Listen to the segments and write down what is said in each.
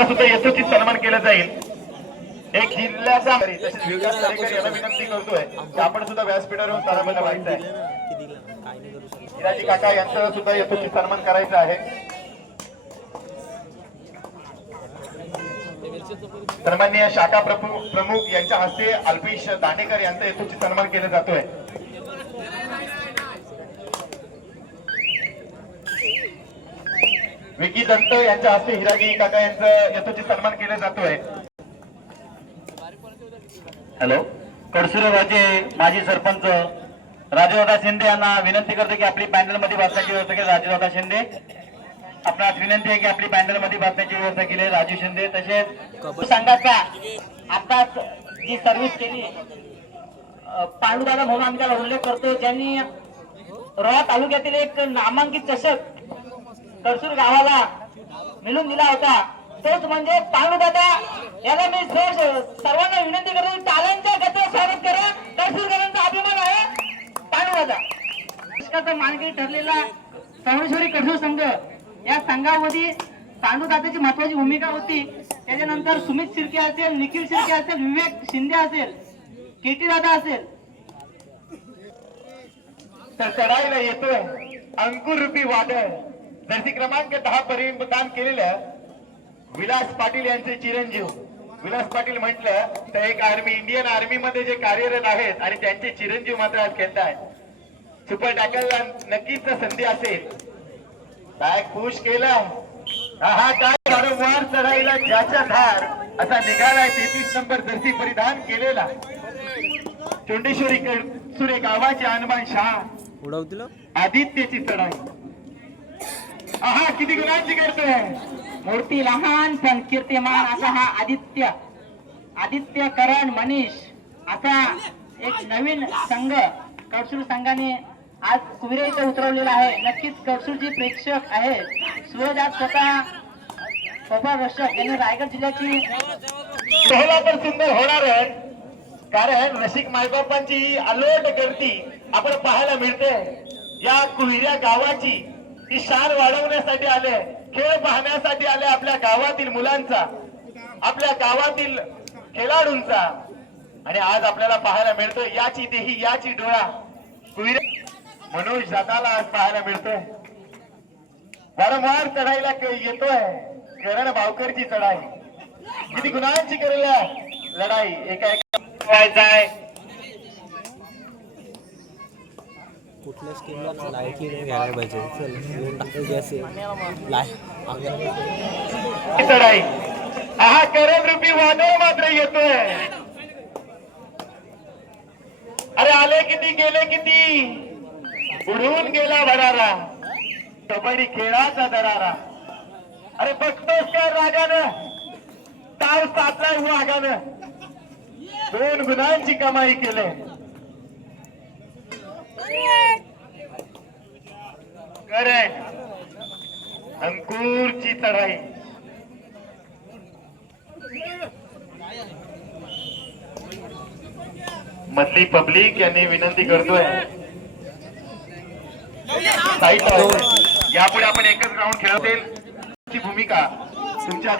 यांचा सुद्धा यथोचित सन्मान केला जाईल. एक जिल्ह्याचा विनंती करतोय की आपण सुद्धा व्यासपीठावर येऊन ताराबाईला व्हायचं आहे हिराजी काका यांचा सुद्धा यथोचित सन्मान करायचा आहे. सन्माननीय शाखा प्रमुख प्रमुख यांच्या हस्ते अल्पेश दांडेकर यांचा यथोचित सन्मान केला जातोय. विकी दत्त यांच्या हस्ते हिराजी काका यांचं यथोचित सन्मान केला जातोय. हॅलो. कडसुरे राजे माजी सरपंच. राजेदादा शिंदे यांना विनंती करतो की आपली पॅनलमध्ये बसण्याची व्यवस्था केली. राजेदादा शिंदे. आपणास विनंती आहे की आपली पॅनलमध्ये बसण्याची व्यवस्था केली. आहे. राजू शिंदे तसेच संघाचा आताच जी सर्व्हिस केली पांडुदादा म्हणून आम्ही त्याला उल्लेख करतो ज्यांनी रोहा तालुक्यातील एक नामांकित चषक करसूर गावाला मिळून दिला होता. तोच म्हणजे पांडुदादा. याला मी सर सर्वांना विनंती करतो की टाळ्यांच्या गतीवर स्वागत करा. करसूरकरांचा अभिमान आहे. पांडुदादा. देशाचा मानकरी ठरलेला संवेश्वरी कठोर संघ या संघामध्ये पांडुदादाची महत्वाची भूमिका होती. त्याच्यानंतर सुमित शिर्के असेल निखिल शिर्के असेल विवेक शिंदे असेल केटी दादा असेल. तर चढायला येतोय अंकुर रूपी वादळ. जर्सी क्रमांक दहा पर्यंत काम केलेलं विलास पाटील यांचे चिरंजीव. विलास पाटील म्हटलं तर एक आर्मी इंडियन आर्मी मध्ये जे कार्यरत आहेत आणि त्यांचे चिरंजीव मात्र आज खेळत आहेत सुपर टॅकलला नक्कीच संधी असेल. काय खुश केलं. हा हा काय वारंवार चढाईला ज्याच्या धार असा निघालाय तेहतीस नंबर जर्सी परिधान केलेला. चोंडेश्वरी सुरे गावाचे अनमान शाह. उडवतील आदित्यची चढाई. आहा किती गुणांची करतोय मूर्ती लहान पण कीर्तिमान असा हा आदित्य. आदित्य करण मनीष असा एक नवीन संघ कळसूर संघाने आज कुविरे इथे उतरवलेला आहे. नक्कीच कडसूरचे प्रेक्षक आहेत. सूरज आज स्वतः शोभा रक्षक यांनी रायगड जिल्ह्याची सोहळा तर सुंदर होणारच कारण रसिक मायबापांची अलोट गर्दी आपण पाहायला मिळते. या कुहिऱ्या गावाची ती शान वाढवण्यासाठी आले खेळ पाहण्यासाठी आले आपल्या गावातील मुलांचा आपल्या गावातील खेळाडूंचा. आणि आज आपल्याला पाहायला मिळतो याची देही याची डोळा. मनोज दादाला आज पाहायला मिळतोय. वारंवार चढाईला येतोय. करण भावकरची चढाई. किती गुणांची केलेल्या लढाई. एका एका व्हायचा आहे कुठल्या स्कीमला लायकी नाही घ्यायला पाहिजे. चल घेऊन टाकू गॅस लाय. ही हा करण रूपी वादळ मात्र येतोय. अरे आले किती गेले किती? उडून गेला भरारा. कबड्डी खेळाचा दरारा. अरे बघतोस का रागानं? ताव साधलाय वाघानं. दोन गुणांची कमाई केली अंकुरची चढाई. मधली पब्लिक यांनी विनंती करतोय. यापुढे आपण एकच ग्राउंड खेळवतील ची भूमिका तुमच्या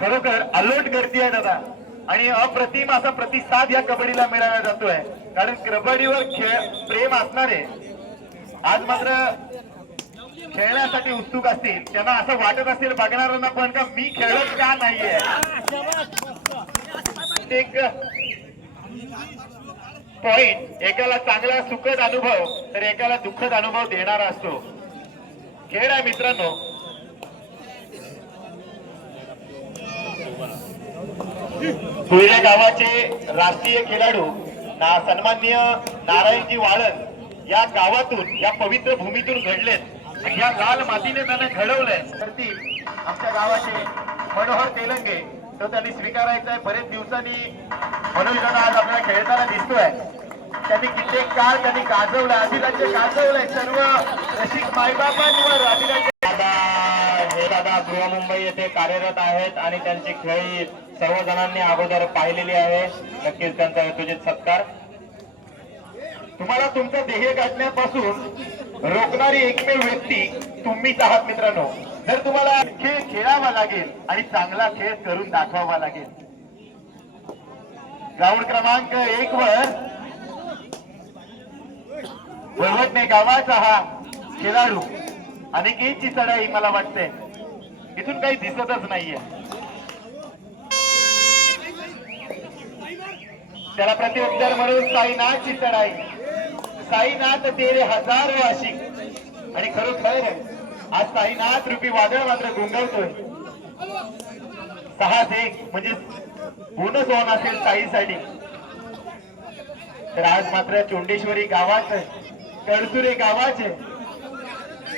खरोखर अलर्ट गर्दी आहे दादा. आणि अप्रतिम असा प्रतिसाद या कबड्डीला मिळाला जातोय. कारण कबड्डीवर खेळ प्रेम असणारे आज मात्र खेळण्यासाठी उत्सुक असतील त्यांना असं वाटत असेल बघणाऱ्यांना पण का मी खेळत का नाहीये? एक पॉइंट एकाला चांगला सुखद अनुभव तर एकाला दुःखद अनुभव देणारा असतो. खेळ आहे मित्रांनो. कुहिरे गावाचे राष्ट्रीय खेळाडू ना सन्माननीय नारायणजी वाळन या गावातून या पवित्र भूमीतून घडलेत. या लाल मातीने त्यांना घडवलंय. तर ती आमच्या गावाचे मनोहर तेलंगे तो त्यांनी स्वीकारायचा आहे बरेच दिवसांनी मनोज आज आपल्याला खेळताना दिसतोय. त्यांनी कित्येक काळ त्यांनी गाजवलं आदिलाचे गाजवलंय. सर्व रसिक मायबापांवर आदिलाचे दादा हे दादा गृहमुंबई येथे कार्यरत आहेत आणि त्यांची खेळी सर्व जणांनी अगोदर पाहिलेली आहे. नक्कीच त्यांचा यथोचित सत्कार. तुम्हाला तुमचं ध्येय गाठण्यापासून रोखणारी एकमेव व्यक्ती तुम्हीच आहात मित्रांनो. जर तुम्हाला खेळ खेळावा लागेल आणि चांगला खेळ करून दाखवावा लागेल. ग्राउंड क्रमांक एक वर वळवटणे गावाचा हा खेळाडू अनेकेची चढाई मला वाटते. इथून काही दिसतच नाहीये. त्याला प्रतिउत्तर म्हणून साईनाथची चढाई. साईनाथ तेरे हजार वाशिक. आणि खरोखर आज साईनाथ रुपी वादळ मात्र गुंगवतोय सहा एक म्हणजे बोनस ऑन असेल साईसाठी. तर आज मात्र चोंडेश्वरी गावात कडसुरे गावाचे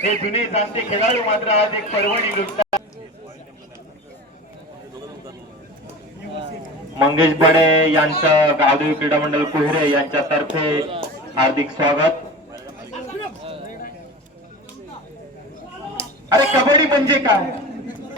हे जुने जाणते खेळाडू मात्र आज एक पर्वणी लुटतात मंगेश बडे यांचं गावदेवी क्रीडा मंडळ कोहरे यांच्यातर्फे हार्दिक स्वागत. अरे कबड्डी म्हणजे काय?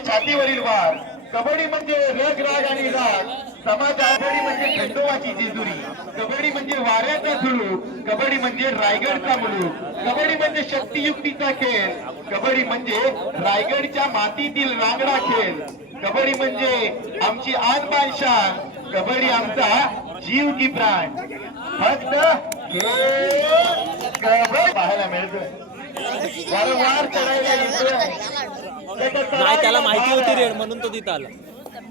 छातीवरील वार कबड्डी म्हणजे रग राग आणि राग. समाज कबड्डी म्हणजे खंडोबाची जेजुरी. कबड्डी म्हणजे वाऱ्याचा सुळू कबड्डी म्हणजे रायगडचा मुलूक कबड्डी म्हणजे शक्तियुक्तीचा खेळ. कबड्डी म्हणजे रायगडच्या मातीतील रांगडा खेळ. कबड्डी म्हणजे आमची आन बानशान कबड्डी आमचा जीव की प्राण. फक्त पाहायला मिळतोय. वारंवार चढायला येतोय नाही त्याला माहिती होती रेड म्हणून तो तिथं आला.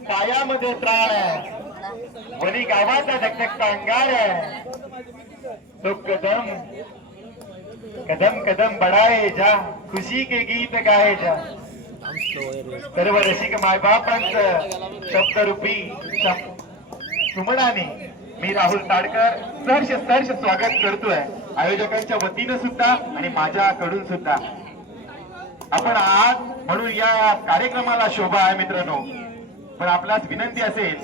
पायामध्ये त्राण आहे. वनी गावाचा धकधकता अंगार आहे. तो कदम कदम कदम बढ़ाए जा खुशी के गीत गाए जा. सर्व रसिक मायबापांचं शब्दरूपी शब- सुमनाने. मी राहुल ताडकर सहर्ष सहर्ष स्वागत करतोय. आयोजकांच्या वतीनं सुद्धा आणि माझ्याकडून सुद्धा. आपण आज म्हणून या कार्यक्रमाला शोभा आहे मित्रांनो. पण आपल्यास विनंती असेल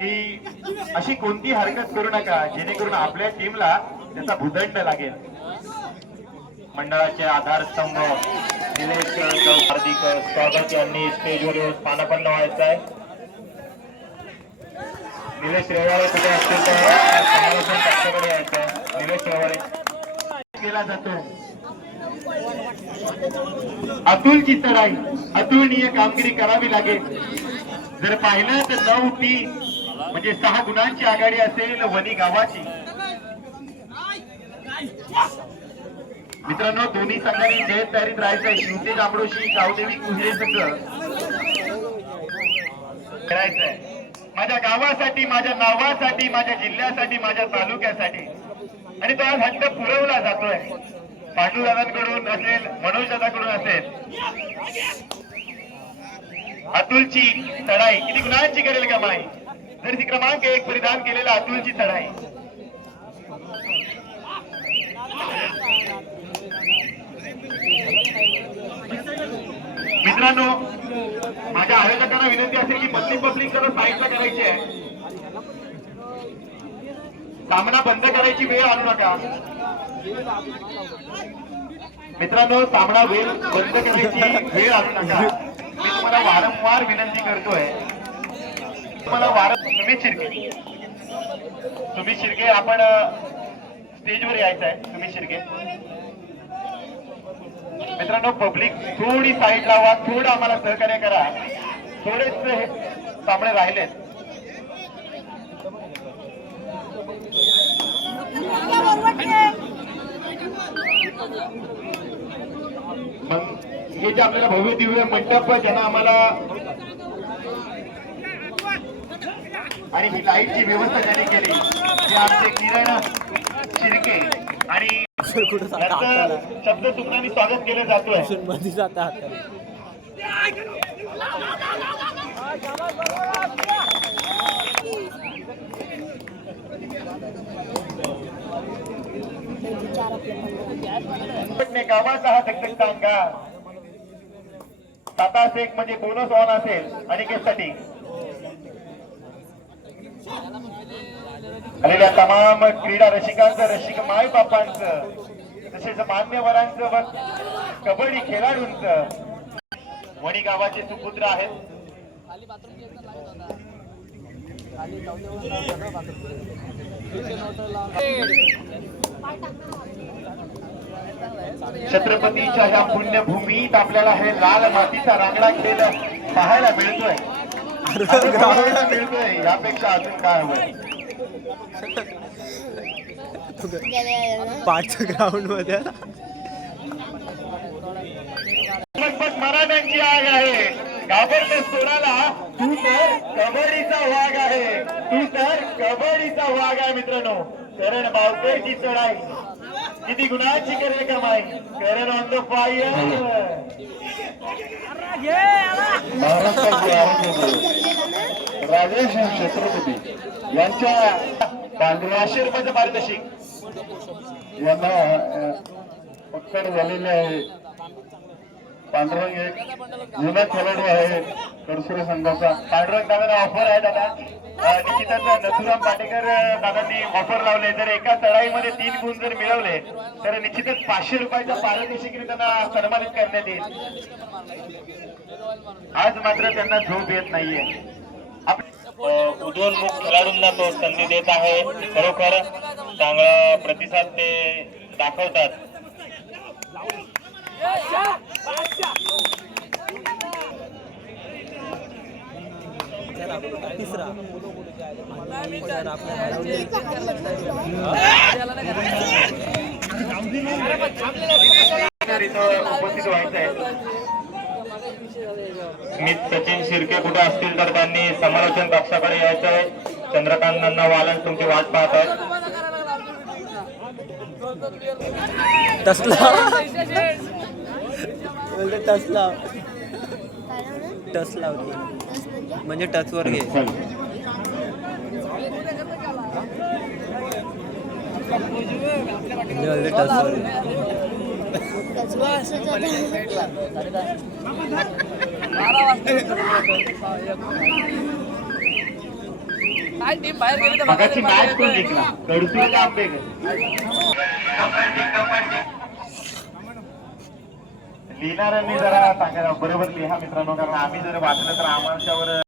की अशी कोणती हरकत करू नका जेणेकरून आपल्या टीमला त्याचा भूदंड लागेल. मंडळाचे आधारस्तंभ निलेश हार्दिक स्वागत यांनी स्टेजवर येऊन पानापन्न व्हायचं आहे निलेश रेवाळे कुठे असतील तर? यायचं निलेश रेवाळे. केला जातो. अतुलची चढाई अतुलनीय कामगिरी करावी लागेल. जर पाहिलं तर नऊ तीन म्हणजे सहा गुणांची आघाडी असेल वनी गावाची. मित्रांनो दोन्ही संघांनी जय तयारीत राहायचंय. शिवसेना जांभळोशी गावदेवी कुहिरे संघ करायचंय. माझ्या गावासाठी माझ्या नावासाठी माझ्या जिल्ह्यासाठी माझ्या तालुक्यासाठी. आणि तो आज हट्ट पुरवला जातोय. पांडुदादांकडून असेल मनोज दादाकडून असेल. अतुलची चढाई. किती गुणांची करेल का माई? जर ती क्रमांक एक परिधान केलेला अतुलची चढाई. मित्रांनो माझ्या आयोजकांना विनंती असेल की मधली पब्लिक सर्व साईडला करायची आहे. सामना बंद करायची वेळ आणू नका. मित्रांनो सामना वेळ बंद करायची वेळ आणू नका. मी तुम्हाला वारंवार विनंती करतोय. तुम्हाला वारं तुम्ही शिर्के. तुम्ही शिर्के आपण स्टेजवर यायचं आहे तुम्ही शिर्के. मित्रांनो पब्लिक थोडी साईड लावा थोडं आम्हाला सहकार्य करा. थोडेच हे सामने राहिलेत. हे जे आपल्याला भव्य दिव्य मंडप ज्यांना आम्हाला आणि ही लाईटची व्यवस्था ज्यांनी केली. ते आमचे किरण शिर्के आणि कुठं जाता हाताला? त्यांचं शब्द सुमनाने स्वागत केलं जातोय. मध्ये जाता हाताला. गावाचा हा धगधगता अंगार सातास एक म्हणजे बोनस ऑन असेल अनिकेतसाठी आलेल्या तमाम क्रीडा रसिकांचं रसिक माय बापांचं तसेच मान्यवरांचं व कबड्डी खेळाडूंचं. वणी गावाचे सुपुत्र आहेत. छत्रपतीच्या ह्या पुण्यभूमीत आपल्याला हे लाल मातीचा रांगडा खेळ पाहायला मिळतोय. मिळतोय. यापेक्षा अजून काय हवंय पाच ग्राउंडमध्ये. लगभग मराठ्यांची आग आहे. घाबरते सोडाला तू तर कबड्डीचा वाघ आहे. तू तर कबड्डीचा वाघ आहे मित्रांनो. करण बावकरची चढाई. किती गुणाची करे कमाई. करण ऑन द फायर महाराष्ट्राचे आरोग्य राजेश छत्रपती यांच्या पाचशे रुपयाचं पारितोषिक. यांना पक्कड झालेले आहे. पांडुरंग एक जुना खेळाडू आहे कडसुरे संघाचा. पांडुरंग दादा ऑफर आहे दादा. अ, नथुराम पाटेकर दादांनी ऑफर लावले. जर एका चढाईमध्ये तीन गुण जर मिळवले तर निश्चितच पाचशे रुपयाचा पारितोषिक त्यांना सन्मानित करण्यात येईल. आज मात्र त्यांना झोप येत नाहीये. आपण अ, उदयोन्मुख खेळाडूंना तो संधी देत आहे. खरोखर चांगला प्रतिसाद ते दाखवतात. तिसरा. उपस्थित व्हायचं आहे मी सचिन शिर्के कुठे असतील तर त्यांनी समालोचन कक्षाकडे यायचं आहे. चंद्रकांत वालन तुमची वाट पाहत आहेत. तसला. बोलते टच लाव टच लावते म्हणजे टचवर घे. म्हणजे टचवर मगाची मॅच कोण जिंकला का आंबेकर लिहिणाऱ्यांनी जरा सांगायला बरोबर लिहा मित्रांनो कारण आम्ही जर वाचलं तर आमच्यावर